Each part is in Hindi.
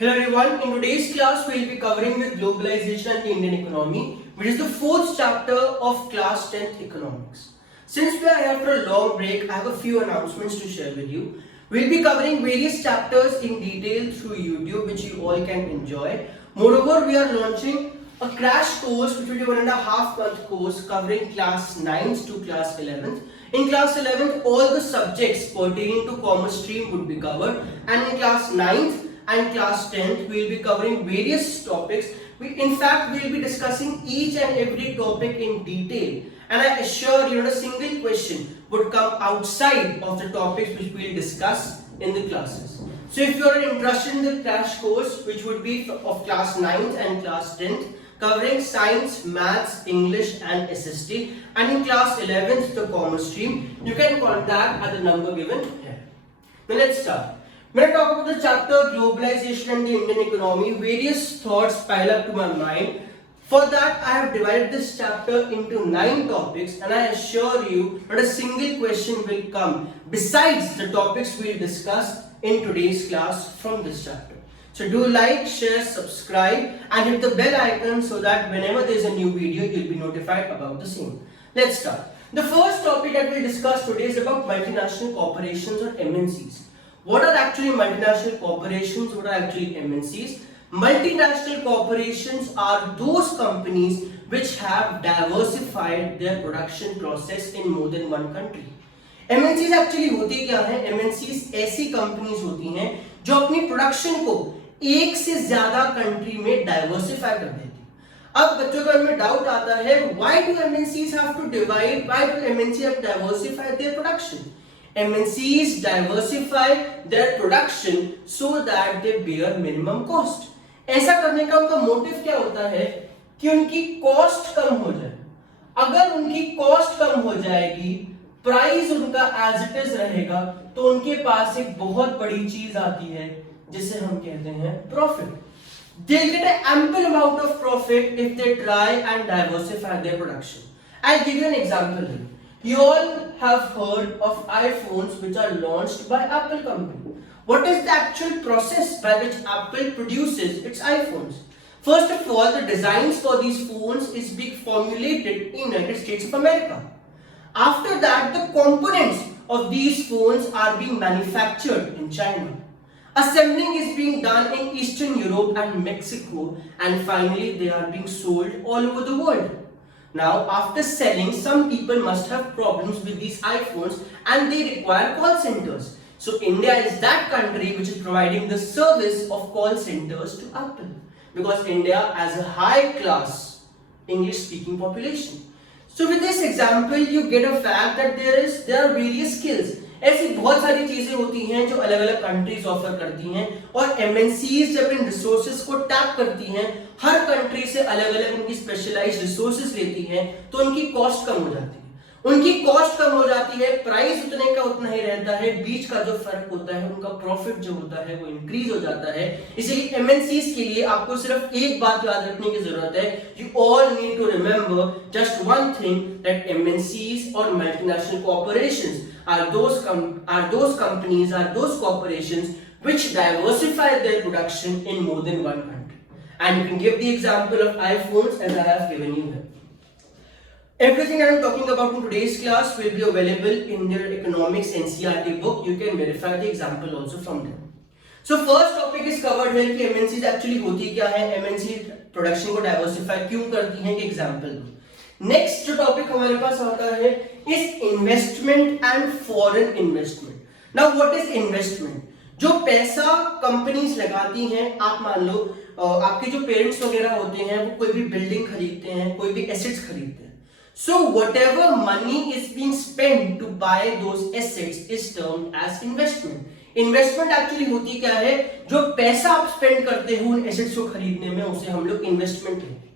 Hello everyone, in today's class we will be covering the globalization and the Indian economy, which is the fourth chapter of class 10th economics. Since we are here for a long break, I have a few announcements to share with you. We will be covering various chapters in detail through YouTube, which you all can enjoy. Moreover, we are launching a crash course, which will be 1.5 month course covering class 9th to class 11th. In class 11th, all the subjects pertaining to commerce stream would be covered, and in class 9th and class 10th, we will be covering various topics. In fact, we will be discussing each and every topic in detail. And I assure you, not a single question would come outside of the topics which we will discuss in the classes. So if you are interested in the crash course, which would be of class 9th and class 10th, covering science, maths, English and SST, and in class 11th, the commerce stream, you can contact at the number given here. Now let's start. When I talk about the chapter globalization and the Indian economy, various thoughts pile up to my mind. For that, I have divided this chapter into 9 topics, and I assure you not a single question will come besides the topics we will discuss in today's class from this chapter. So do like, share, subscribe and hit the bell icon so that whenever there is a new video, you will be notified about the same. Let's start. The first topic that we will discuss today is about multinational corporations or MNCs. What are actually multinational corporations? What are actually MNCs? Multinational corporations are those companies which have diversified their production process in more than one country. MNCs actually होती क्या है? MNCs ऐसी कंपनीज होती हैं जो अपनी प्रोडक्शन को एक से ज्यादा कंट्री में डाइवर्सिफाई कर देती है। अब बच्चों का में डाउट आता है, why do MNCs have to divide? Why do MNCs have diversified their production? MNCs diversify their production so that they bear minimum cost. ऐसा करने का उनका मोटिव क्या होता है कि उनकी कॉस्ट कम हो जाए। अगर उनकी कॉस्ट कम हो जाएगी, प्राइस उनका एज इट इज रहेगा, तो उनके पास एक बहुत बड़ी चीज आती है जिसे हम कहते हैं profit. They'll get an ample amount of profit if they try and diversify their production. I'll give you an example here. You all have heard of iPhones which are launched by Apple company. What is the actual process by which Apple produces its iPhones? First of all, the designs for these phones is being formulated in United States of America. After that, the components of these phones are being manufactured in China. Assembling is being done in Eastern Europe and Mexico, and finally they are being sold all over the world. Now, after selling, some people must have problems with these iPhones and they require call centers. So India is that country which is providing the service of call centers to Apple, because India has a high class English speaking population. So with this example, you get a fact that there are various skills. ऐसी बहुत सारी चीजें होती हैं जो अलग अलग कंट्रीज ऑफर करती हैं, और MNCs जब इन रिसोर्सेज को टैप करती हैं, हर कंट्री से अलग अलग उनकी स्पेशलाइज्ड रिसोर्सेज लेती हैं, तो उनकी कॉस्ट कम हो जाती है. उनकी कॉस्ट कम हो जाती है, प्राइस उतने का उतना ही रहता है, बीच का जो फर्क होता है उनका प्रॉफिट जो होता है वो इंक्रीज हो जाता है. इसलिए MNCs के लिए आपको सिर्फ एक बात याद रखने की जरूरत है. You all need to remember just one thing, that MNCs और multinational corporations are those companies, are those corporations which diversify their production in more than one country. And you can give the example of iPhones as I have given you here. Everything I am talking about in today's class will be available in their economics NCERT book. You can verify the example also from there. So first topic is covered here कि MNCs actually होती क्या है, MNC प्रोडक्शन को डाइवर्सिफाई क्यों करती हैं, कि एग्जांपल दो. नेक्स्ट जो टॉपिक हमारे पास आता है is investment and foreign investment. Now what is investment? जो पैसा कंपनीज लगाती हैं, आप मान लो आपके जो पेरेंट्स वगैरह होते हैं वो कोई भी बिल्डिंग खरीदते हैं, कोई भी एसेट्स खरीदते हैं. So whatever money is being spent to buy those assets is termed as investment. Investment actually होती क्या है? जो पैसा आप स्पेंड करते हो उन एसेट्स को खरीदने में, उसे हम लोग इन्वेस्टमेंट कहते हैं.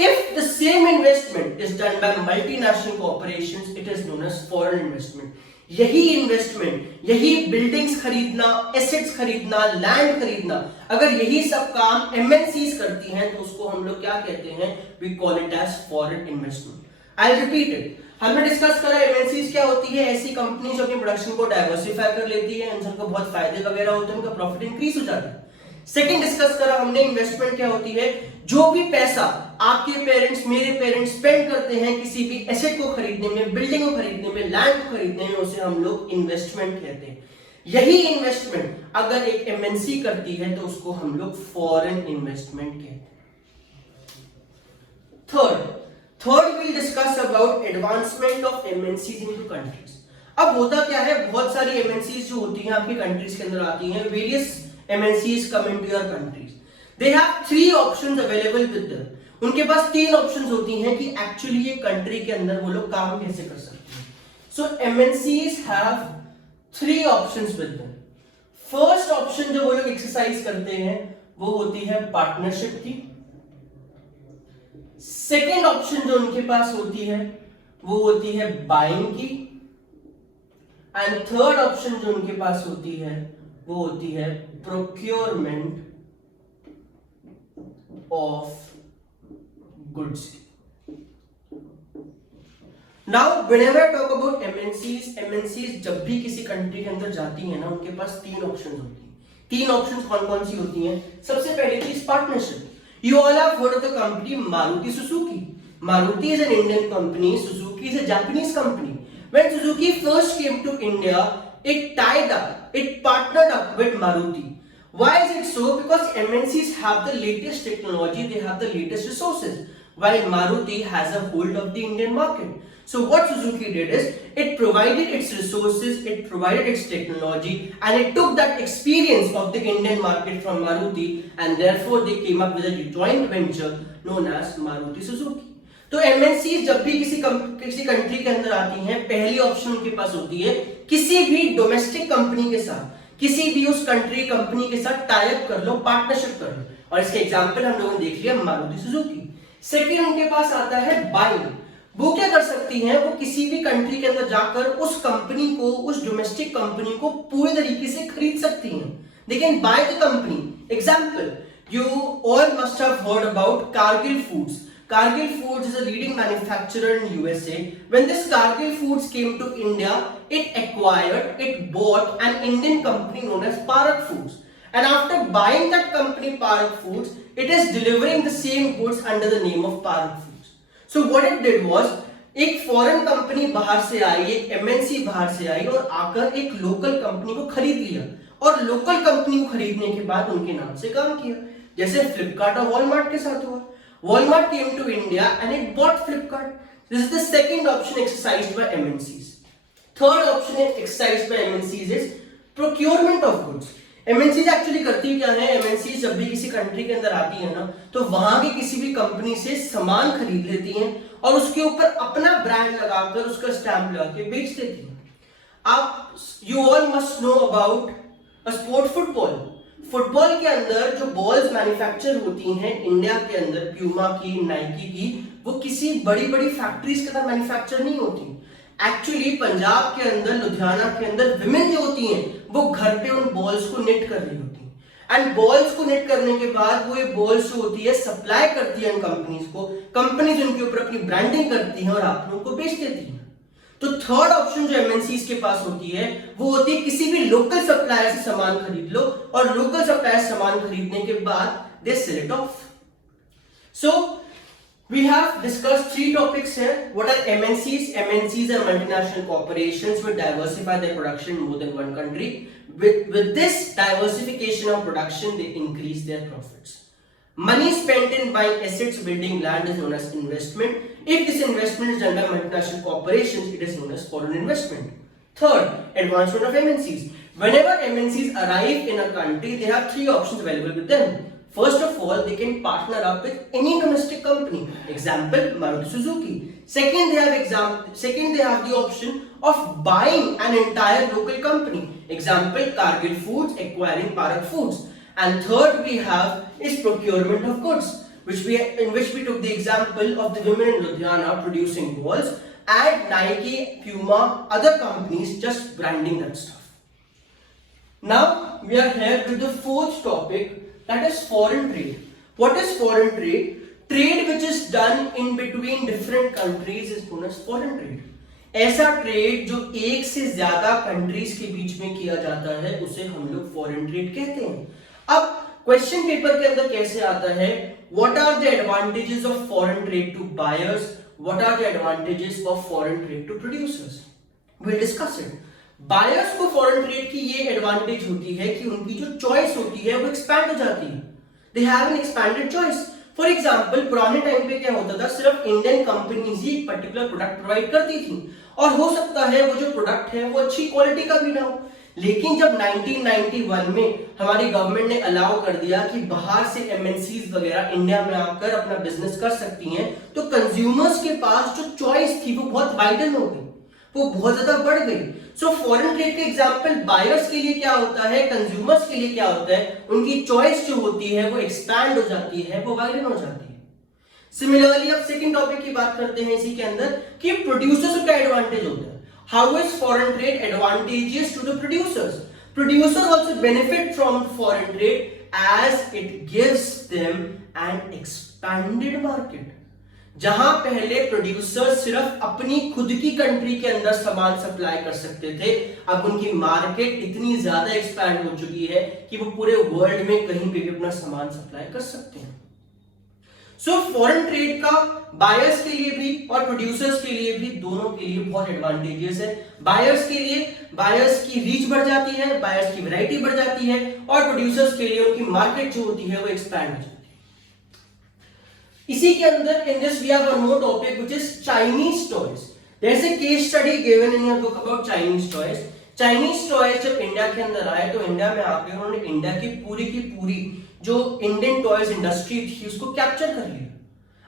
If the same investment is done by multinational corporations, it is known as foreign investment. यही इन्वेस्टमेंट, यही बिल्डिंग्स खरीदना, एसेट्स खरीदना, लैंड खरीदना, अगर यही सब काम MNCs करती हैं तो उसको हम लोग क्या कहते हैं? We call it as foreign investment. I'll repeat it. हमने डिस्कस करा MNCs क्या होती है? ऐसी कंपनी जो अपनी प्रोडक्शन को डाइवर्सिफाई कर लेती है, इन सबको बहुत फायदे वगैरह होते हैं, उनका प्रॉफिट इंक्रीज हो जाता है. सेकंड डिस्कस करा हमने इन्वेस्टमेंट क्या होती है, जो भी पैसा आपके पेरेंट्स मेरे पेरेंट्स स्पेंड करते हैं किसी भी एसेट को खरीदने में, बिल्डिंग को खरीदने में, लैंड को खरीदने में, उसे हम लोग इन्वेस्टमेंट कहते हैं। यही इन्वेस्टमेंट अगर एक एमएनसी करती है तो उसको हम लोग फॉरेन इन्वेस्टमेंट कहते हैं। Third will discuss about advancement of MNCs into countries. अब होता क्या है, बहुत सारी एमएनसीज जो होती हैं आपकी कंट्रीज के अंदर आती हैं, various MNCs come into your country's, they have 3 options available with them. उनके पास 3 ऑप्शंस होती हैं कि एक्चुअली ये कंट्री के अंदर वो लोग काम कैसे कर सकते हैं। So MNCs have 3 options with them. First option जो वो लोग एक्सरसाइज करते हैं वो होती है पार्टनरशिप की। सेकेंड ऑप्शन जो उनके पास होती है वो होती है बाइंग की। एंड थर्ड ऑप्शन जो उनके पास होती है वो होती है procurement of goods. Now whenever I talk about MNCs जब भी किसी कंट्री के अंदर जाती है ना, उनके पास 3 ऑप्शन होती हैं। 3 ऑप्शन कौन कौन सी होती हैं? सबसे पहली चीज partnership. You all have heard of the company Maruti Suzuki. Maruti is an Indian company. Suzuki is a Japanese company. When Suzuki first came to India, it partnered up with Maruti. Why is it so? Because MNCs have the latest technology, they have the latest resources, while Maruti has a hold of the Indian market. So what Suzuki did is, it provided its resources, it provided its technology, and it took that experience of the Indian market from Maruti, and therefore they came up with a joint venture known as Maruti Suzuki. तो MNCs जब भी किसी कंट्री के अंदर आती हैं, पहली ऑप्शन उनके पास होती है किसी भी डोमेस्टिक कंपनी के साथ, किसी भी उस कंट्री कंपनी के साथ टाई अप कर लो, पार्टनरशिप कर लो, और इसके एग्जांपल हम लोगों ने देख लिया मारुति सुजुकी। सेकंड उनके पास आता है बाइंग। वो क्या कर सकती हैं, वो किसी भी कंट्री के अंदर जाकर उस कंपनी को, उस डोमेस्टिक कंपनी को पूरे तरीके से खरीद सकती हैं। लेकिन by the company. Example, you all must have heard about Kargil foods. Cargill Foods is a leading manufacturer in USA. When this Cargill Foods came to India, it bought an Indian company known as Parak Foods. And after buying that company Parak Foods, it is delivering the same goods under the name of Parak Foods. So what it did was, एक फॉरेन कंपनी बाहर से आई, एक एमएनसी बाहर से आई और आकर एक लोकल कंपनी को खरीद लिया, और लोकल कंपनी को खरीदने के बाद उनके नाम से काम किया, जैसे फ्लिपकार्ट और वॉलमार्ट के साथ हुआ। Walmart came to India and it bought Flipkart. This is the second option exercised by MNCs. Third option exercised by MNCs is procurement of goods. MNCs actually करती क्या है, MNCs जब भी किसी कंट्री के अंदर आती है ना, तो वहां की किसी भी कंपनी से सामान खरीद लेती हैं और उसके ऊपर अपना ब्रांड लगाकर, उसका स्टैम्प लगा के बेच देती हैं। आप you all must know about a sport football. Football के अंदर जो बॉल्स मैन्युफैक्चर होती हैं इंडिया के अंदर, प्यूमा की, नाइकी की, वो किसी बड़ी बड़ी फैक्ट्रीज के अंदर मैन्युफैक्चर नहीं होती। एक्चुअली पंजाब के अंदर, लुधियाना के अंदर विमेन जो होती हैं वो घर पे उन बॉल्स को निट कर रही होती हैं, एंड बॉल्स को निट करने के बाद वो ये बॉल्स जो होती है सप्लाई करती है इन कंपनीज को, कंपनीज उनके ऊपर अपनी ब्रांडिंग करती हैं और आप लोगों को बेच देती हैं। तो थर्ड ऑप्शन जो एमएनसीज के पास होती है वो होती है किसी भी लोकल सप्लायर से सामान खरीद लो, और लोकल सप्लायर सामान खरीदने के बाद they sell it of. So we have discussed 3 topics here. What are MNCs? MNCs are multinational corporations which diversify their production in more than one country. With this diversification of production, they increase their profits. Money spent in buying assets, building land is known as investment. If this investment is done by multinational corporations, it is known as foreign investment. Third, advancement of MNCs. Whenever MNCs arrive in a country, they have 3 options available with them. First of all, they can partner up with any domestic company. Example, Maruti Suzuki. Second, they have the option of buying an entire local company. Example, Cargill Foods acquiring Parak Foods. And third we have is procurement of goods, in which we took the example of the women in Ludhiana producing balls, and Nike, Puma, other companies just branding that stuff. Now we are here with the 4th topic, that is foreign trade. What is foreign trade? Trade which is done in between different countries is known as foreign trade. ऐसा ट्रेड जो एक से ज्यादा कंट्रीज के बीच में किया जाता है उसे हम लोग फॉरेन ट्रेड कहते हैं। अब क्वेश्चन पेपर के अंदर कैसे आता है, what are the advantages of foreign trade to buyers, what are the advantages of foreign trade to producers, will discuss it. Buyers को फॉरेन ट्रेड की ये एडवांटेज होती है कि उनकी जो चॉइस होती है वो एक्सपैंड हो जाती है, they have an expanded choice. For example पुराने टाइम पे क्या होता था, सिर्फ इंडियन कंपनीज ही पर्टिकुलर प्रोडक्ट प्रोवाइड करती थी और हो सकता है वो जो प्रोडक्ट है वो अच्छी क्वालिटी का भी ना हो। लेकिन जब 1991 में हमारी गवर्नमेंट ने अलाउ कर दिया कि बाहर से एमएनसीज वगैरह इंडिया में आकर अपना बिजनेस कर सकती हैं, तो कंज्यूमर्स के पास जो चॉइस थी वो बहुत वाइडन हो गई, वो बहुत ज्यादा बढ़ गई। सो फॉरेन ट्रेड के एग्जांपल बायर्स के लिए क्या होता है, कंज्यूमर्स के लिए क्या होता है, उनकी चॉइस जो होती है वो एक्सपैंड हो जाती है, वो वाइडन हो जाती है। सिमिलरली अब सेकंड टॉपिक की बात करते हैं इसी के अंदर कि प्रोड्यूसर्स को क्या एडवांटेज होता है। How is foreign trade advantages to the producers, producers also benefit from foreign trade as it gives them an expanded market. जहां पहले प्रोड्यूसर सिर्फ अपनी खुद की कंट्री के अंदर सामान सप्लाई कर सकते थे, अब उनकी मार्केट इतनी ज्यादा एक्सपैंड हो चुकी है कि वो पूरे वर्ल्ड में कहीं पे भी अपना सामान सप्लाई कर सकते हैं। सो फॉरेन ट्रेड का बायर्स के लिए भी और प्रोड्यूसर्स के लिए भी, दोनों के लिए बहुत एडवांटेजेस है। बायर्स के लिए बायर्स की रीच बढ़ जाती है, बायर्स की वैरायटी बढ़ जाती है, और प्रोड्यूसर्स के लिए उनकी मार्केट जो होती है वो एक्सपैंड हो जाती है। इसी के अंदर in this we have one more topic which is Chinese toys. There is a case study given in your book about Chinese toys. Chinese toys जब इंडिया के अंदर आए तो इंडिया में आके उन्होंने इंडिया की पूरी जो इंडियन टॉयज इंडस्ट्री थी उसको कैप्चर कर लिया।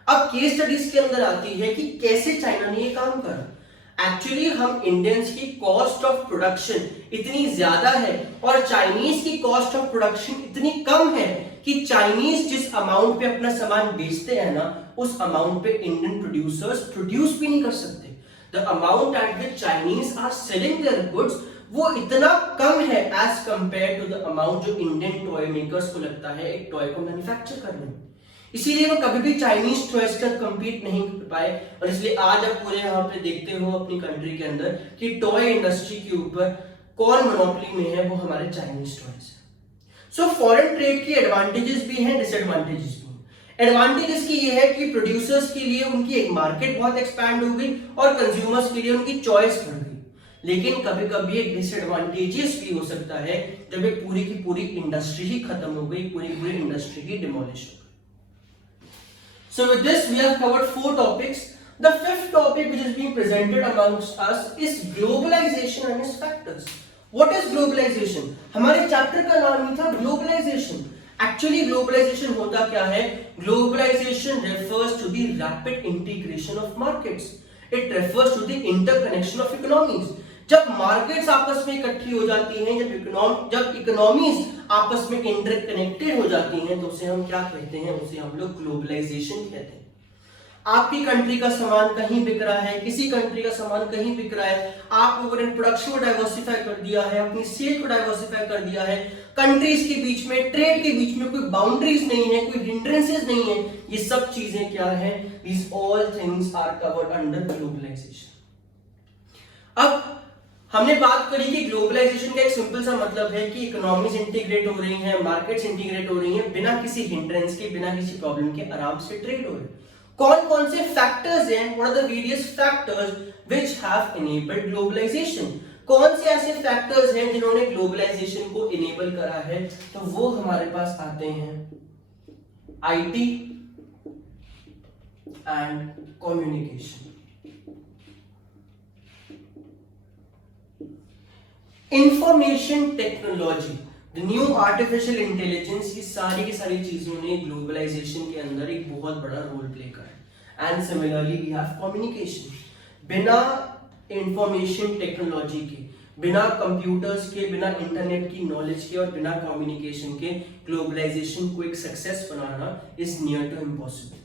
अब केस स्टडीज के अंदर आती है कि कैसे चाइना ने ये काम करा। एक्चुअली हम इंडियंस की कॉस्ट ऑफ प्रोडक्शन इतनी ज्यादा है और चाइनीज की कॉस्ट ऑफ प्रोडक्शन इतनी कम है कि चाइनीज जिस अमाउंट पे अपना सामान बेचते हैं ना, उस अमाउंट पे इंडियन प्रोड्यूसर्स प्रोड्यूस भी नहीं कर सकते। The amount at which Chinese are selling their goods वो इतना कम है as compare to the amount जो इंडियन टॉय मेकर्स को लगता है एक टॉय को मैन्युफैक्चर करने में। इसीलिए वो कभी भी चाइनीज टॉयज का कम्पीट नहीं कर पाए, और इसलिए आज आप पूरे यहाँ पे देखते हो अपनी कंट्री के अंदर कि टॉय इंडस्ट्री के ऊपर कौन मोनोपोली में है, वो हमारे चाइनीज टॉयज है। सो फॉरेन ट्रेड की एडवांटेजेस भी हैं, डिसएडवांटेजेस भी हैं। एडवांटेजेस की ये है कि प्रोड्यूसर्स के लिए उनकी एक मार्केट बहुत एक्सपैंड हो गई और कंज्यूमर्स के लिए उनकी चॉइस बढ़ गई। लेकिन कभी कभी एक डिसएडवांटेजेस भी हो सकता है जब एक पूरी की पूरी इंडस्ट्री ही खत्म हो गई, पूरी इंडस्ट्री ही डिमोलिश हो गई। So with this we have covered 4 topics. The 5th topic which is being presented amongst us is globalization and its factors. What is globalization? हमारे चैप्टर का नाम ही था globalization. Actually globalization होता क्या है? Globalization refers to the rapid integration of markets. It refers to the interconnection of economies. जब मार्केट्स आपस में इकट्ठी हो जाती हैं, जब इकोनॉमीज आपस में इंटरकनेक्टेड हो जाती हैं, तो उसे हम क्या कहते हैं? उसे हम लोग ग्लोबलाइजेशन कहते हैं। आपकी कंट्री का सामान कहीं बिक रहा है, किसी कंट्री का सामान कहीं बिक रहा है, आप लोगों ने प्रोडक्शन को डाइवर्सिफाई कर दिया है, अपनी सेल को डाइवर्सिफाई कर दिया है, कंट्रीज के बीच में, ट्रेड के बीच में कोई बाउंड्रीज नहीं है, कोई हिंड्रेंसेस नहीं है। ये सब चीजें क्या है? These all things are covered under globalisation. अब हमने बात करी कि ग्लोबलाइजेशन का एक सिंपल सा मतलब है कि इकोनॉमीज इंटीग्रेट हो रही हैं, मार्केट्स इंटीग्रेट हो रही हैं, बिना किसी हिंड्रेंस के, बिना किसी प्रॉब्लम के आराम से ट्रेड हो रहे हैं। कौन कौन से फैक्टर्स हैं? What are the various factors which have enabled globalisation? कौन से ऐसे फैक्टर्स हैं जिन्होंने ग्लोबलाइजेशन को इनेबल करा है? तो वो हमारे पास आते हैं IT and communication. Information technology, the new artificial intelligence, ये सारी की सारी चीजों ने ग्लोबलाइजेशन के अंदर एक बहुत बड़ा रोल प्ले करा है। And similarly we have communication. बिना इंफॉर्मेशन टेक्नोलॉजी के, बिना कंप्यूटर्स के, बिना इंटरनेट की नॉलेज के और बिना कम्युनिकेशन के ग्लोबलाइजेशन को एक सक्सेस बनाना इज नियर टू इम्पॉसिबल।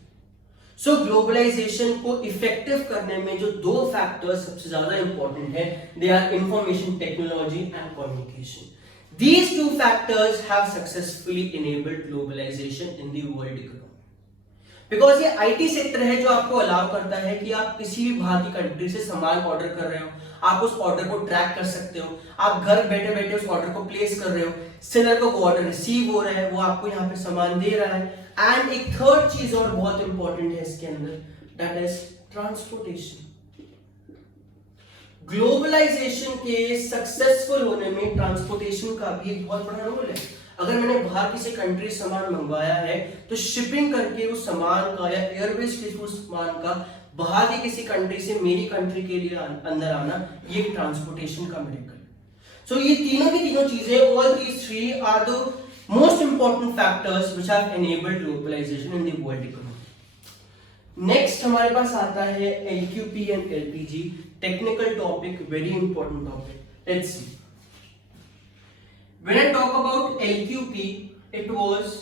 सो ग्लोबलाइजेशन को इफेक्टिव करने में जो 2 फैक्टर्स सबसे ज्यादा इंपॉर्टेंट है, they are information technology and communication. These 2 factors have successfully enabled globalization in the world economy. Because ये आईटी सेक्टर है जो आपको अलाउ करता है कि आप किसी भी बाहर की कंट्री से सामान ऑर्डर कर रहे हो, आप उस ऑर्डर को ट्रैक कर सकते हो, आप घर बैठे बैठे उस ऑर्डर को प्लेस कर रहे हो, सेलर को वो ऑर्डर रिसीव हो रहा है, वो आपको यहाँ पे सामान दे रहा है। एंड एक थर्ड चीज और बहुत इंपॉर्टेंट है इसके अंदर, दैट इज ट्रांसपोर्टेशन। ग्लोबलाइजेशन के सक्सेसफुल होने में ट्रांसपोर्टेशन का भी एक बहुत बड़ा रोल है। अगर मैंने बाहर किसी कंट्री सामान मंगवाया है तो शिपिंग करके उस सामान का या एयरवेज के थ्रू सामान का बाहर की किसी कंट्री से मेरी कंट्री के लिए अंदर आना, ये ट्रांसपोर्टेशन का मिरेकल है। सो ये तीनों की तीनों चीजें, all these three are the most important factors which have enabled globalization in the world economy. Next हमारे पास आता है LQP and LPG, technical topic, very important topic. Let's see, when I talk about LQP, it was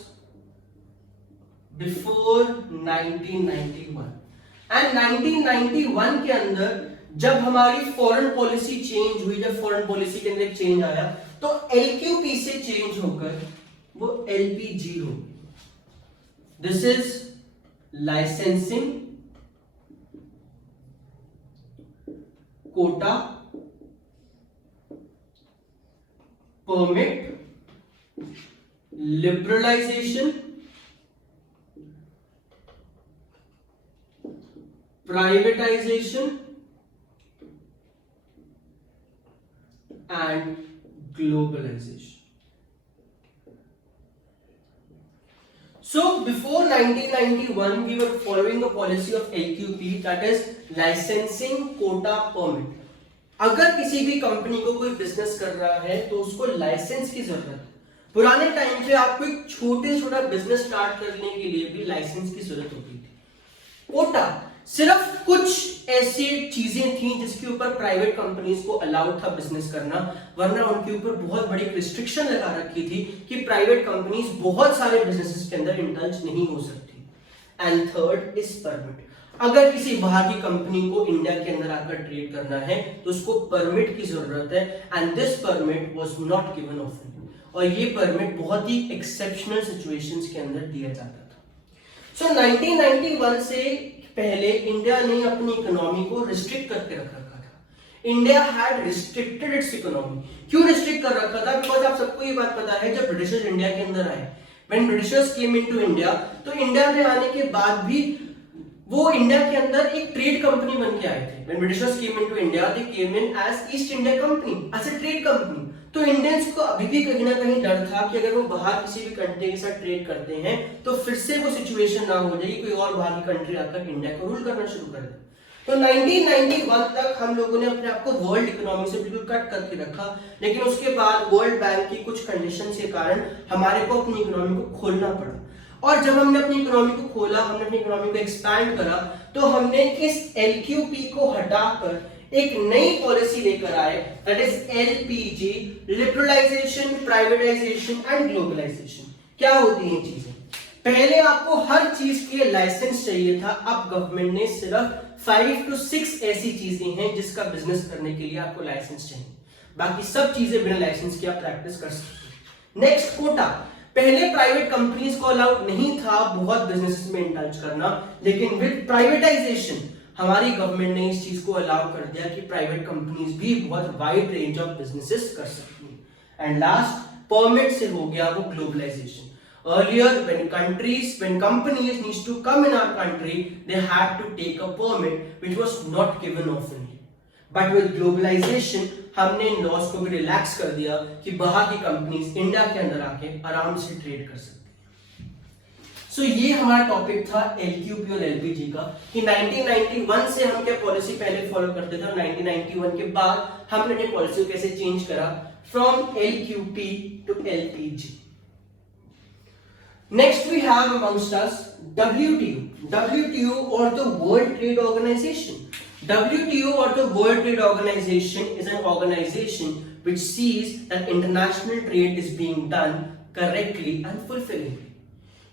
before 1991 and 1991 के अंदर जब हमारी फॉरेन पॉलिसी चेंज हुई, जब फॉरेन पॉलिसी के अंदर एक चेंज आया तो LQP से चेंज होकर वो LPG हो गई। This is licensing quota permit, liberalization, privatization and globalization. So before 1991 we were following a policy of LQP, that is licensing quota permit. अगर किसी भी कंपनी को कोई बिजनेस कर रहा है तो उसको लाइसेंस की जरूरत है। पुराने टाइम पे आपको एक छोटा बिजनेस स्टार्ट करने के लिए भी लाइसेंस की जरूरत होती थी। कोटा सिर्फ कुछ ऐसी चीजें थी जिसके ऊपर प्राइवेट कंपनीज को अलाउड था बिजनेस करना, वरना उनके ऊपर बहुत बड़ी रिस्ट्रिक्शन लगा रखी थी कि प्राइवेट कंपनीज बहुत सारे बिजनेसेस के अंदर इंडल्ज नहीं हो सकती। And third is permit. अगर किसी बाहर की कंपनी को इंडिया के अंदर आकर ट्रेड करना है तो उसको परमिट की जरूरत है, and this permit was not given often, और ये परमिट बहुत ही एक्सेप्शनल सिचुएशंस के अंदर दिया जाता था। सो 1991 से पहले इंडिया ने अपनी इकोनॉमी को रिस्ट्रिक्ट करके रख रखा था। India had restricted it's economy. क्यों रिस्ट्रिक्ट कर रखा था? बिकॉज आप सबको ये बात पता है, जब ब्रिटिशर्स इंडिया के अंदर आए, when Britishers came into India, तो इंडिया में आने के बाद भी वो इंडिया के अंदर एक ट्रेड कंपनी बन के आए थे। When Britishers came into India, they came in as East India Company, as a trade company. तो इंडियंस को अभी भी कहीं ना कहीं डर था कि अगर वो बाहर किसी भी कंट्री के साथ ट्रेड करते हैं तो फिर से वो सिचुएशन ना हो जाए कोई और बाहर की कंट्री आकर इंडिया को रूल करना शुरू कर दे। तो 1991 तक हम लोगों ने अपने आप को वर्ल्ड इकोनॉमी से बिल्कुल कट करके रखा, लेकिन उसके बाद वर्ल्ड बैंक की कुछ कंडीशन के कारण हमारे को अपनी इकोनॉमी को खोलना पड़ा। और जब हमने अपनी इकोनॉमी को खोला, हमने अपनी इकोनॉमी को एक्सपैंड करा, तो हमने इस एलक्यूपी को हटाकर एक नई पॉलिसी लेकर आए, that is LPG, liberalisation, privatisation and globalisation. क्या होती हैं चीजें? पहले आपको हर चीज के लाइसेंस चाहिए था, अब गवर्नमेंट ने सिर्फ 5 to 6 ऐसी चीजें हैं जिसका बिजनेस करने के लिए आपको लाइसेंस चाहिए, बाकी सब चीजें बिना लाइसेंस के आप प्रैक्टिस कर सकते हैं। नेक्स्ट, कोटा। पहले प्राइवेट कंपनीज को अलाउड नहीं था बहुत बिजनेसेस में इंडल्ज करना, लेकिन विद प्राइवेटाइजेशन हमारी गवर्नमेंट ने इस चीज को अलाउ कर दिया कि प्राइवेट कंपनीज भी बहुत वाइड रेंज ऑफ बिजनेसेस कर सकती हैं। एंड लास्ट, परमिट से हो गया वो globalisation. Earlier, when companies needs to come in our country, they had to take a permit which was not given often. But with globalization, हमने इन लॉस को भी रिलैक्स कर दिया कि बाहर की कंपनीज इंडिया के अंदर आके आराम से ट्रेड कर सकती हैं। सो ये हमारा टॉपिक था एलक्यूपी और एलपीजी का, कि 1991 से हम क्या पॉलिसी पहले फॉलो करते थे और 1991 के बाद हमने अपनी पॉलिसी को कैसे चेंज करा from LQP to LPG. Next we have amongst us WTO or the World Trade Organization. WTO or the World Trade Organization is an organization which sees that international trade is being done correctly and fulfillingly.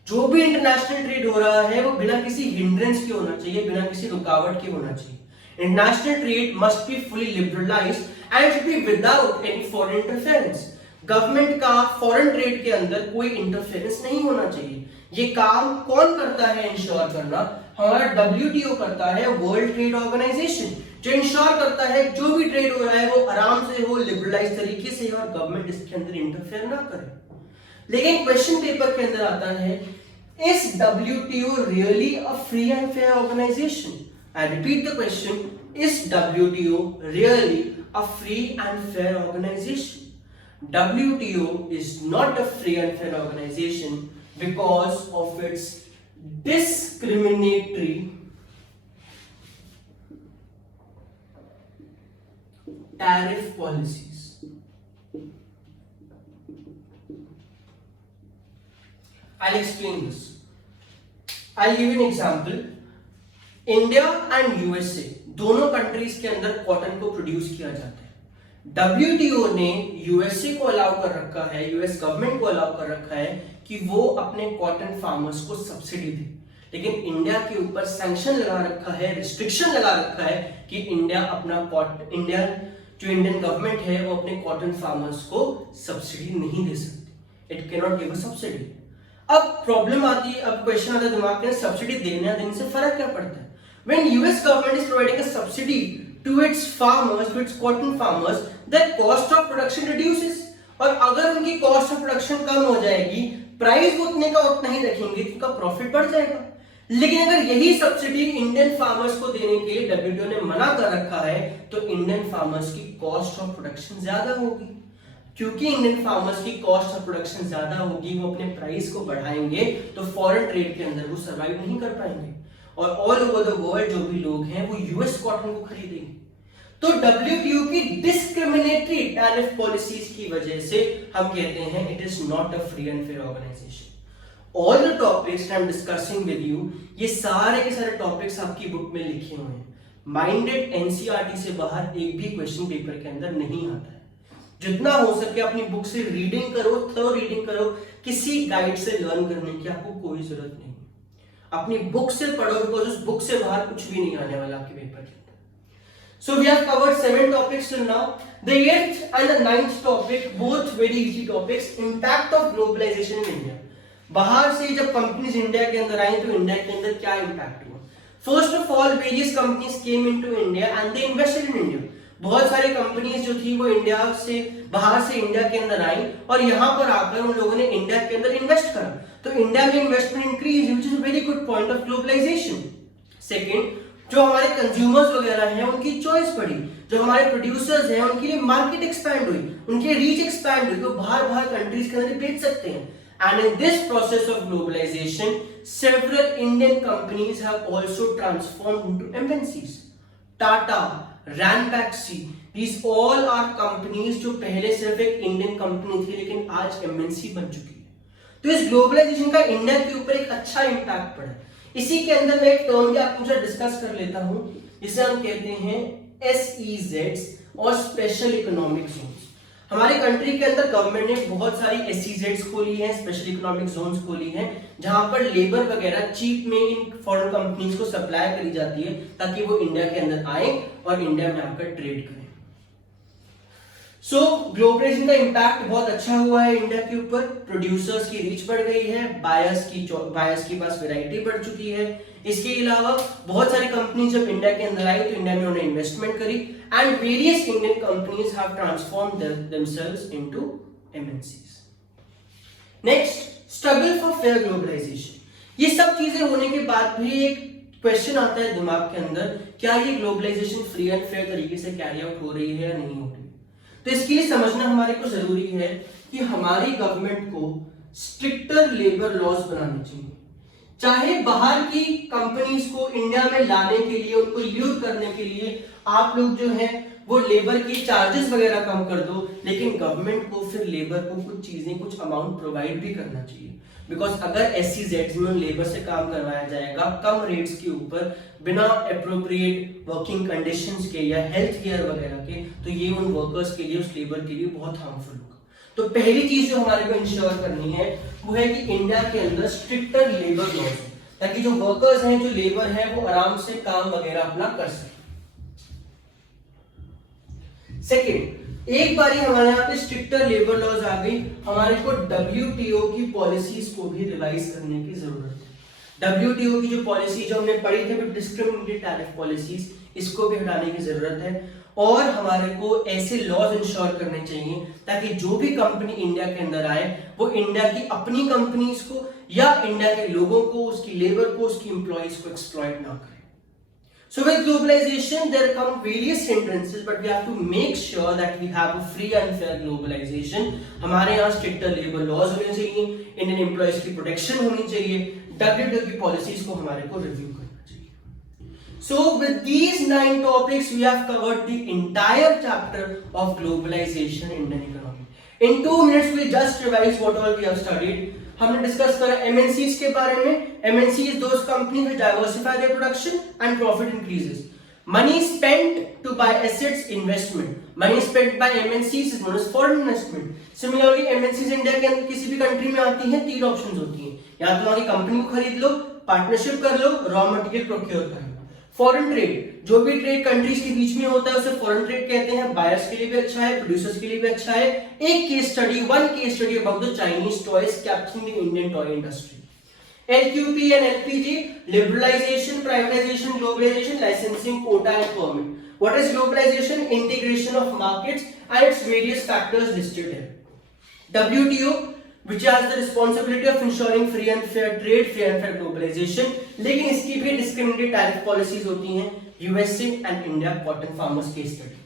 जो भी इंटरनेशनल ट्रेड हो रहा है वो बिना किसी हिंड्रेंस के होना चाहिए, बिना किसी रुकावट के होना चाहिए। International trade must be fully liberalized and should be without any foreign interference. Government का फॉरेन ट्रेड के अंदर कोई इंटरफेरेंस नहीं होना चाहिए। ये काम कौन करता है इंश्योर करना? हमारा WTO करता है, वर्ल्ड ट्रेड ऑर्गेनाइजेशन, जो इंश्योर करता है जो भी ट्रेड हो रहा है वो आराम से हो, लिबरलाइज तरीके से और गवर्नमेंट इसके अंदर इंटरफेयर ना करे। लेकिन क्वेश्चन पेपर के अंदर आता है, is WTO really a free and fair organisation? I repeat the question, is WTO really a free and fair organisation? WTO is not a free and fair organization because of its discriminatory tariff policies. I'll explain this. I'll give you an example. India and USA दोनों कंट्रीज के अंदर कॉटन को प्रोड्यूस किया जाता है। WTO ने यूएसए को अलाउ कर रखा है, यूएस गवर्नमेंट को अलाउ कर रखा है कि वो अपने कॉटन फार्मर्स को सब्सिडी दे, लेकिन इंडिया के ऊपर सैंक्शन लगा रखा है, रिस्ट्रिक्शन लगा रखा है कि इंडियन गवर्नमेंट है वो अपने कॉटन फार्मर्स को सब्सिडी नहीं दे सकती। It can not give a subsidy. अब प्रॉब्लम आती है, अब क्वेश्चन आता है दिमाग में, सब्सिडी देने से फर्क क्या पड़ता है? When US government is providing a subsidy to its farmers, to its cotton farmers, their cost of production reduces. और अगर उनकी कॉस्ट ऑफ प्रोडक्शन कम हो जाएगी, प्राइस उतने का उतना ही रखेंगे, तो उनका प्रॉफिट बढ़ जाएगा। लेकिन अगर यही सब्सिडी इंडियन फार्मर्स को देने के लिए WTO ने मना कर रखा है, तो इंडियन फार्मर्स की कॉस्ट ऑफ प्रोडक्शन ज्यादा होगी। क्योंकि इंडियन फार्मर्स की कॉस्ट ऑफ प्रोडक्शन ज्यादा होगी, वो अपने प्राइस को बढ़ाएंगे, तो फॉरेन ट्रेड के अंदर वो सर्वाइव नहीं कर पाएंगे और ऑल ओवर द वर्ल्ड जो भी लोग हैं वो यूएस कॉटन को खरीदेंगे। तो WTO की डिस्क्रिमिनेटरी टैरिफ पॉलिसीज की वजह से हम कहते हैं it is not a free and fair organisation. All the topics I am discussing with you, ये सारे के सारे टॉपिक्स आपकी बुक में लिखे हुए हैं। माइंडेड एनसीईआरटी से बाहर एक भी क्वेश्चन पेपर के अंदर नहीं आता है। जितना हो सके अपनी बुक से रीडिंग करो, थोड़ा रीडिंग करो, किसी गाइड से लर्न करने की आपको कोई जरूरत नहीं। अपनी बुक से पढ़ो, बिकॉज उस बुक से बाहर कुछ भी नहीं आने वाला आपके पेपर के अंदर। So we have covered 7 topics till now. The 8th and the 9th topic, both very easy topics. Impact of globalization in India. बाहर से जब कंपनीज इंडिया के अंदर आई तो इंडिया के अंदर क्या इम्पैक्ट हुआ? First of all, various companies came into India and they invested in India. बहुत सारी कंपनीज जो थी वो इंडिया से बाहर से इंडिया के अंदर आई और यहाँ पर आकर उन लोगों ने इंडिया के अंदर इन्वेस्ट करा, तो इंडिया में investment increase, which is a very good point of globalisation. Second, जो हमारे कंज्यूमर्स वगैरह हैं उनकी चॉइस बढ़ी, जो हमारे प्रोड्यूसर्स हैं उनके लिए मार्केट एक्सपैंड हुई, उनकी रीच एक्सपैंड हुई, तो बाहर कंट्रीज के अंदर बेच सकते हैं। And in this process of globalisation several Indian companies have also transformed into MNCs. Tata, Ranbaxy, these all are companies जो पहले सिर्फ एक इंडियन कंपनी थी लेकिन आज एमएनसी बन चुकी है। तो इस ग्लोबलाइजेशन का इंडिया के ऊपर एक अच्छा इंपैक्ट पड़ा। इसी के अंदर मैं एक टर्म भी आपको डिस्कस कर लेता हूं, जिसे हम कहते हैं SEZs और स्पेशल इकोनॉमिक जोन्स। हमारी कंट्री के अंदर गवर्नमेंट ने बहुत सारी SEZs खोली हैं, स्पेशल इकोनॉमिक जोन्स खोली हैं, जहां पर लेबर वगैरह चीप में इन फॉरेन कंपनीज को सप्लाई करी जाती है ताकि वो इंडिया के अंदर आए और इंडिया में आकर ट्रेड करें। सो ग्लोबलाइजेशन का इंपैक्ट बहुत अच्छा हुआ है इंडिया के ऊपर। प्रोड्यूसर्स की रीच बढ़ गई है, बायर्स के पास वैरायटी बढ़ चुकी है। इसके अलावा बहुत सारी कंपनी जब इंडिया के अंदर आई तो इंडिया में उन्होंने इन्वेस्टमेंट करी and various Indian companies have transformed themselves into MNCs. Next, struggle for fair globalisation. ये सब चीजें होने के बाद भी एक क्वेश्चन आता है दिमाग के अंदर, क्या ये ग्लोबलाइजेशन फ्री एंड फेयर तरीके से कैरी आउट हो रही है या नहीं हो रही? तो इसके लिए समझना हमारे को जरूरी है कि हमारी गवर्नमेंट को स्ट्रिक्टर लेबर लॉज बनाने चाहिए। चाहे बाहर की कंपनीज को इंडिया में लाने के लिए, उनको ल्यूर करने के लिए आप लोग जो है वो लेबर की चार्जेस वगैरह कम कर दो, लेकिन गवर्नमेंट को फिर लेबर को कुछ चीजें, कुछ अमाउंट प्रोवाइड भी करना चाहिए। बिकॉज अगर SEZs में लेबर से काम करवाया जाएगा कम रेट्स के ऊपर, बिना अप्रोप्रिएट वर्किंग कंडीशंस के या हेल्थ केयर वगैरह के, तो ये उन वर्कर्स के लिए, उस लेबर के लिए बहुत हार्मफुल होगा। तो पहली चीज जो हमारे को इंश्योर करनी है वो है कि इंडिया के अंदर स्ट्रिक्टर लेबर लॉज हो, ताकि जो वर्कर्स हैं, जो लेबर है, वो आराम से काम वगैरह अपना कर सके। सेकेंड, एक बारी हमारे यहाँ पे स्ट्रिक्टर लेबर लॉज आ गई, हमारे को WTO की पॉलिसीज को भी रिवाइज करने की जरूरत है। WTO की जो पॉलिसी जो हमने पढ़ी थी डिस्क्रिमिनेटरी टैरिफ पॉलिसीज, इसको भी हटाने की जरूरत है। और हमारे को ऐसे लॉज इंश्योर करने चाहिए ताकि जो भी कंपनी इंडिया के अंदर आए वो इंडिया की अपनी कंपनीज को या इंडिया के लोगों को, उसकी लेबर को, उसकी एम्प्लॉइज को एक्सप्लॉइट ना करे। So with globalization there come various hindrances, but we have to make sure that we have a free and fair globalization. हमारे यहाँ stricter labor laws होने चाहिए, Indian employees की protection होनी चाहिए, WTO की policies को हमारे को review करना चाहिए. So with these 9 topics we have covered the entire chapter of globalization in Indian economy. In 2 minutes we just revise what all we have studied. हमने डिस्कस करा MNCs के बारे में. MNCs those companies which diversify their production and profit increases. Money spent to buy assets, investment. Money spent by MNCs is known as foreign investment. Similarly MNCs India के अंदर किसी भी कंट्री में आती हैं, 3 ऑप्शंस होती हैं. या तो हमारी कंपनी को खरीद लो, पार्टनरशिप कर लो, रॉ मटेरियल प्रोक्योर कर लो. फॉरेन ट्रेड, जो भी ट्रेड कंट्रीज के बीच में होता है उसे फॉरेन ट्रेड कहते हैं. बायर्स के लिए भी अच्छा है, प्रोड्यूसर्स के लिए भी अच्छा है. एक case study, one case study about the Chinese toys capturing the Indian toy industry. LQP and LPG, liberalization, privatization, globalization, licensing, quota and permit. What is globalization? Integration of markets and its various factors listed here. WTO, which has the responsibility of ensuring free and fair trade, free and fair globalization, लेकिन इसकी भी discriminatory tariff policies होती हैं. USA and India cotton farmers case study.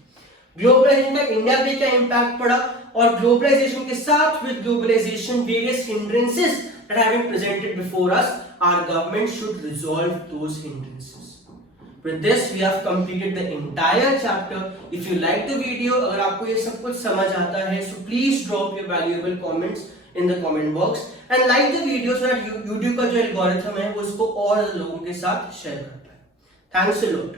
Globalisation का इंडिया पे क्या इम्पैक्ट पड़ा, और ग्लोबलाइजेशन के साथ with globalization various hindrances that have been presented before us, our government should resolve those hindrances. With this we have completed the entire chapter. If you like the video, अगर आपको ये सब कुछ समझ आता है, so please drop your valuable comments in the comment box and like the video so that YouTube का जो एल्गोरिथम है वो इसको और लोगों के साथ शेयर करता है. Thanks a lot.